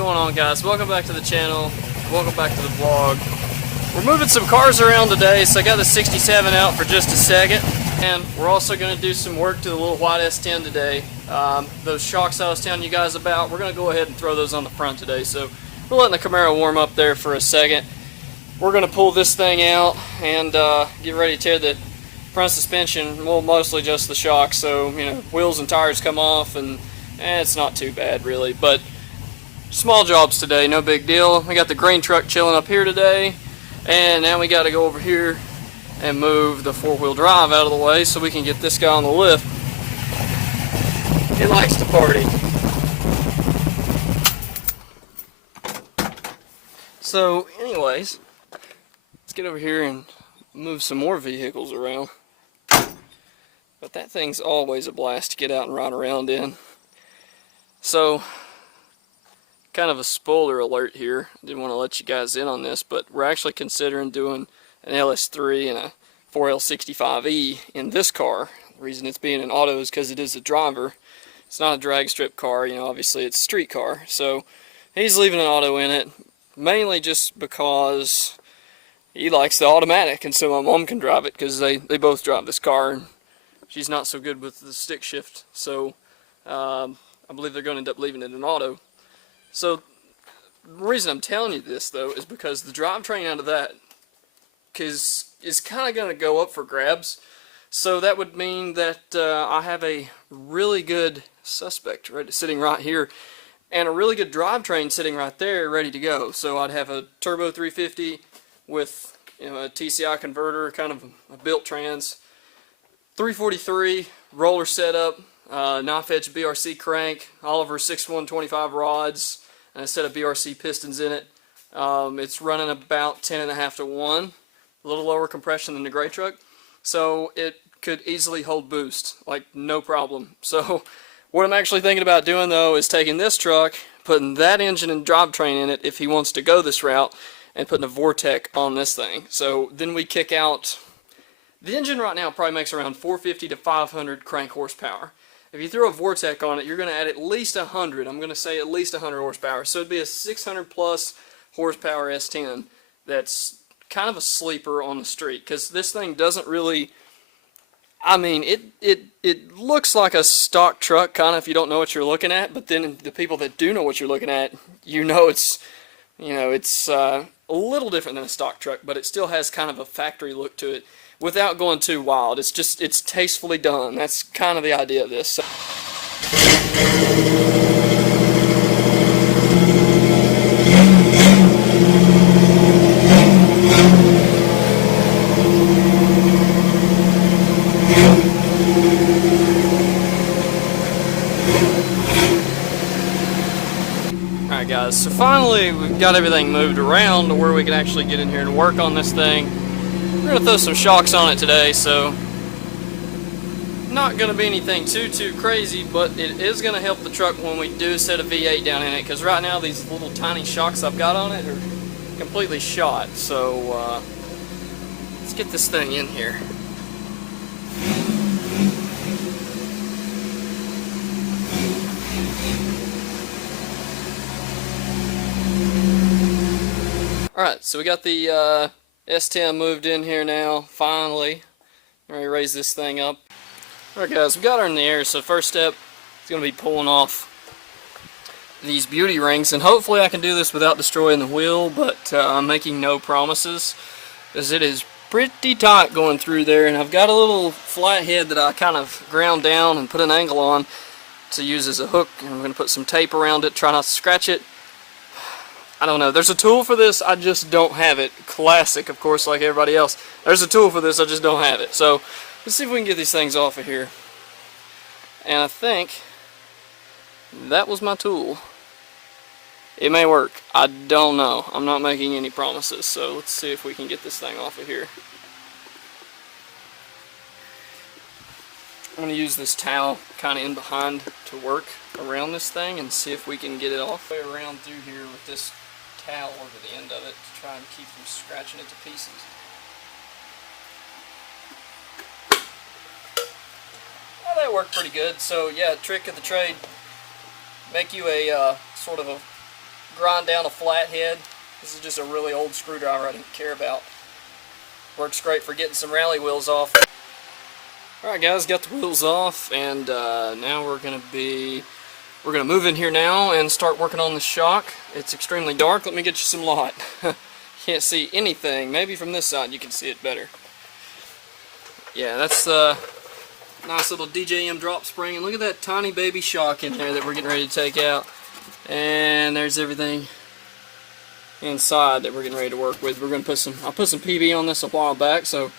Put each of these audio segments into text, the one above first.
going on, guys? Welcome back to the channel. Welcome back to the vlog. We're moving some cars around today, so I got the 67 out for just a second. And we're also going to do some work to the little white S10 today. Those shocks I was telling you guys about, we're going to go ahead and throw those on the front today. So we're letting the Camaro warm up there for a second. We're going to pull this thing out and get ready to tear the front suspension, well, mostly just the shocks. So, you know, wheels and tires come off, and it's not too bad really. But small jobs today, no big deal. We got the green truck chilling up here today, and now we got to go over here and move the four-wheel drive out of the way so we can get this guy on the lift. He likes to party. So anyways, let's get over here and move some more vehicles around. But that thing's always a blast to get out and ride around in. So, kind of a spoiler alert here. I didn't want to let you guys in on this, but we're actually considering doing an LS3 and a 4L65E in this car. The reason it's being an auto is because it is a driver. It's not a drag strip car, you know, obviously it's a street car. So he's leaving an auto in it, mainly just because he likes the automatic, and so my mom can drive it because they both drive this car, and she's not so good with the stick shift. So I believe they're going to end up leaving it an auto. So the reason I'm telling you this though is because the drivetrain out of that is kind of going to go up for grabs. So that would mean that I have a really good suspect sitting right here, and a really good drivetrain sitting right there ready to go. So I'd have a turbo 350 with, you know, a TCI converter, kind of a built trans, 343 roller setup, knife edge BRC crank, Oliver 6125 rods, and a set of BRC pistons in it. It's running about 10.5 to 1, a little lower compression than the gray truck, so it could easily hold boost, like no problem. So what I'm actually thinking about doing though is taking this truck, putting that engine and drivetrain in it if he wants to go this route, and putting a Vortec on this thing. So then we kick out, the engine right now probably makes around 450 to 500 crank horsepower. If you throw a Vortec on it, you're going to add at least 100. I'm going to say at least 100 horsepower. So it'd be a 600 plus horsepower S10 that's kind of a sleeper on the street, because this thing doesn't really, I mean, it looks like a stock truck kind of if you don't know what you're looking at, but then the people that do know what you're looking at, you know it's a little different than a stock truck, but it still has kind of a factory look to it without going too wild. It's tastefully done. That's kind of the idea of this. So alright guys, so finally we've got everything moved around to where we can actually get in here and work on this thing. We're going to throw some shocks on it today, so not going to be anything too crazy, but it is going to help the truck when we do set a V8 down in it, because right now these little tiny shocks I've got on it are completely shot. So let's get this thing in here. Alright, so we got the S10 moved in here now, finally. I'm ready to raise this thing up. Alright guys, we got her in the air, so first step is going to be pulling off these beauty rings, and hopefully I can do this without destroying the wheel, but I'm making no promises, because it is pretty tight going through there, and I've got a little flat head that I kind of ground down and put an angle on to use as a hook, and I'm going to put some tape around it, try not to scratch it. I don't know. There's a tool for this, I just don't have it. Classic, of course, like everybody else. There's a tool for this, I just don't have it. So, let's see if we can get these things off of here. And I think that was my tool. It may work. I don't know. I'm not making any promises. So, let's see if we can get this thing off of here. I'm going to use this towel kind of in behind to work around this thing and see if we can get it off. Way around through here with this towel over the end of it to try and keep from scratching it to pieces. Well, that worked pretty good. So yeah, trick of the trade, make you a sort of a grind down a flathead. This is just a really old screwdriver I didn't care about. Works great for getting some rally wheels off. Alright guys, got the wheels off, and now we're going to move in here now and start working on the shock. It's extremely dark. Let me get you some light. Can't see anything. Maybe from this side you can see it better. Yeah, that's the nice little DJM drop spring, and look at that tiny baby shock in there that we're getting ready to take out. And there's everything inside that we're getting ready to work with. We're going to put some, I put some PB on this a while back, so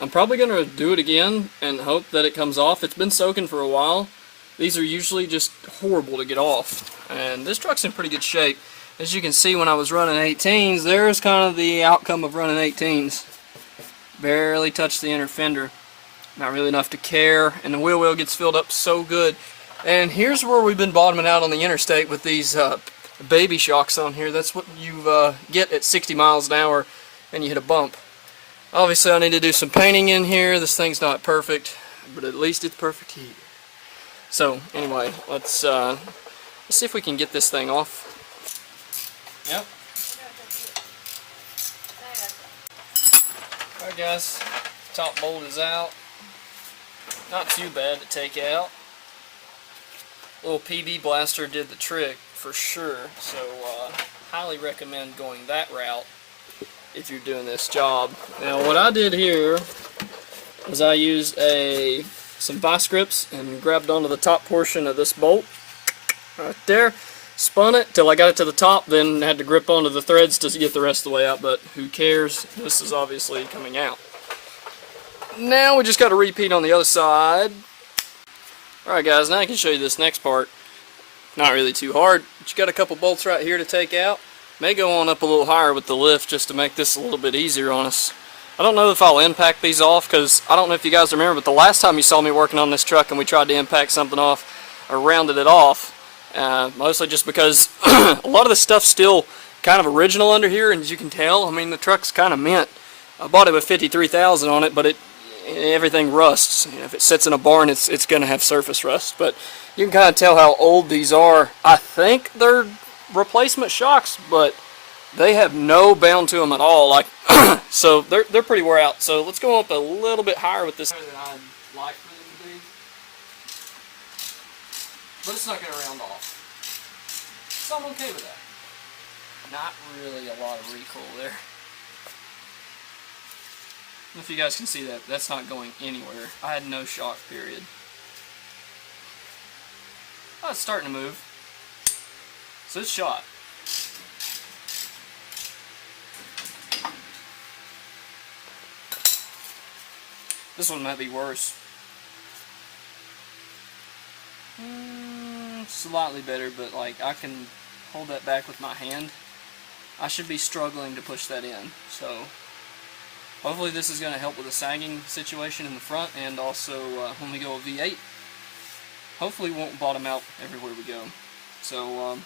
I'm probably going to do it again and hope that it comes off. It's been soaking for a while. These are usually just horrible to get off, and this truck's in pretty good shape. As you can see, when I was running 18s, there's kind of the outcome of running 18s. Barely touched the inner fender. Not really enough to care, and the wheel well gets filled up so good. And here's where we've been bottoming out on the interstate with these baby shocks on here. That's what you get at 60 miles an hour and you hit a bump. Obviously I need to do some painting in here. This thing's not perfect, but at least it's perfect here. So anyway, let's see if we can get this thing off. Yep. Alright guys, top bolt is out. Not too bad to take out. Little PB blaster did the trick for sure, so highly recommend going that route if you're doing this job. Now what I did here was I used some vice grips and grabbed onto the top portion of this bolt right there, spun it till I got it to the top, then had to grip onto the threads to get the rest of the way out, but who cares, this is obviously coming out. Now we just got to repeat on the other side. Alright guys, now I can show you this next part. Not really too hard, but you got a couple bolts right here to take out. May go on up a little higher with the lift just to make this a little bit easier on us. I don't know if I'll impact these off, because I don't know if you guys remember, but the last time you saw me working on this truck and we tried to impact something off, I rounded it off. Mostly just because a lot of the stuff's still kind of original under here, and as you can tell, I mean, the truck's kind of mint. I bought it with 53,000 on it, but everything rusts. You know, if it sits in a barn, it's going to have surface rust. But you can kind of tell how old these are. I think they're replacement shocks, but they have no bound to them at all. Like, so they're pretty wear out. So let's go up a little bit higher with this than I'd like for them to be. But it's not going to round off. So I'm okay with that. Not really a lot of recoil there. If you guys can see that, that's not going anywhere. I had no shock, period. Oh, it's starting to move. So it's shot. This one might be worse. Slightly better, but like I can hold that back with my hand. I should be struggling to push that in. So hopefully this is going to help with the sagging situation in the front, and also when we go a V8, hopefully won't bottom out everywhere we go. So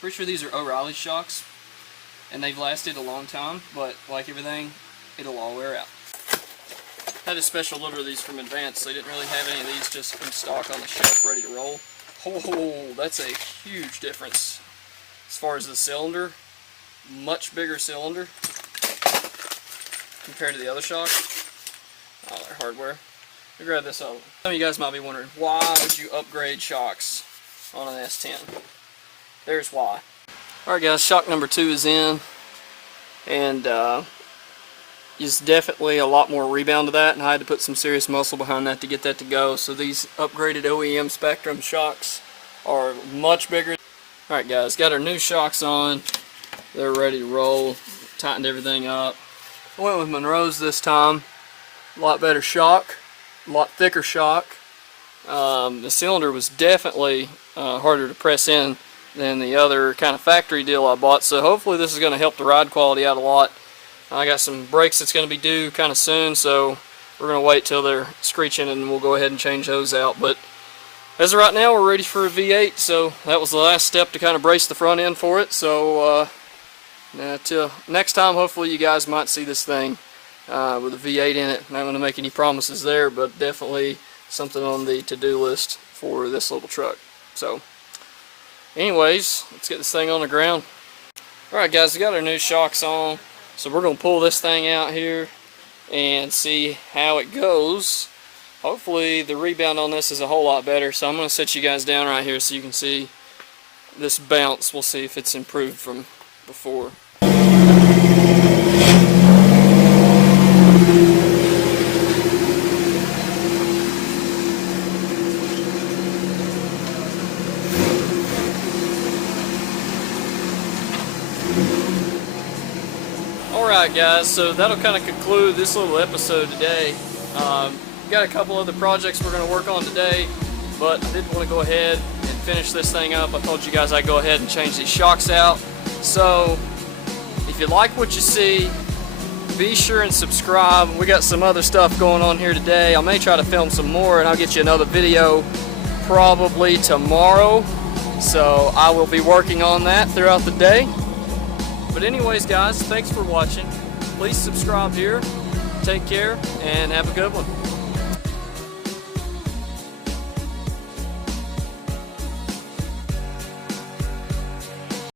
pretty sure these are O'Reilly shocks, and they've lasted a long time, but like everything, it'll all wear out. Had a special loader of these from Advance. They didn't really have any of these just from stock on the shelf ready to roll. Oh, that's a huge difference as far as the cylinder. Much bigger cylinder compared to the other shock. Oh, they're hardware. Let me grab this over. Some of you guys might be wondering, why would you upgrade shocks on an S10? There's why. Alright guys, shock number 2 is in, and is definitely a lot more rebound to that, and I had to put some serious muscle behind that to get that to go. So these upgraded OEM Spectrum shocks are much bigger. Alright guys, got our new shocks on. They're ready to roll. Tightened everything up. I went with Monroe's this time. A lot better shock, a lot thicker shock. The cylinder was definitely harder to press in than the other kind of factory deal I bought, so hopefully this is going to help the ride quality out a lot. I got some brakes that's going to be due kind of soon, so we're going to wait till they're screeching and we'll go ahead and change those out. But as of right now, we're ready for a V8, so that was the last step to kind of brace the front end for it. So till next time, hopefully you guys might see this thing with a V8 in it. Not going to make any promises there, but definitely something on the to-do list for this little truck. So anyways, let's get this thing on the ground. Alright guys, we got our new shocks on, so we're going to pull this thing out here and see how it goes. Hopefully the rebound on this is a whole lot better, so I'm going to set you guys down right here so you can see this bounce. We'll see if it's improved from before. Alright guys, so that'll kind of conclude this little episode today. We've got a couple other projects we're going to work on today, but I did want to go ahead and finish this thing up. I told you guys I'd go ahead and change these shocks out. So if you like what you see, be sure and subscribe. We got some other stuff going on here today. I may try to film some more, and I'll get you another video probably tomorrow. So I will be working on that throughout the day. But anyways guys, thanks for watching. Please subscribe here. Take care and have a good one.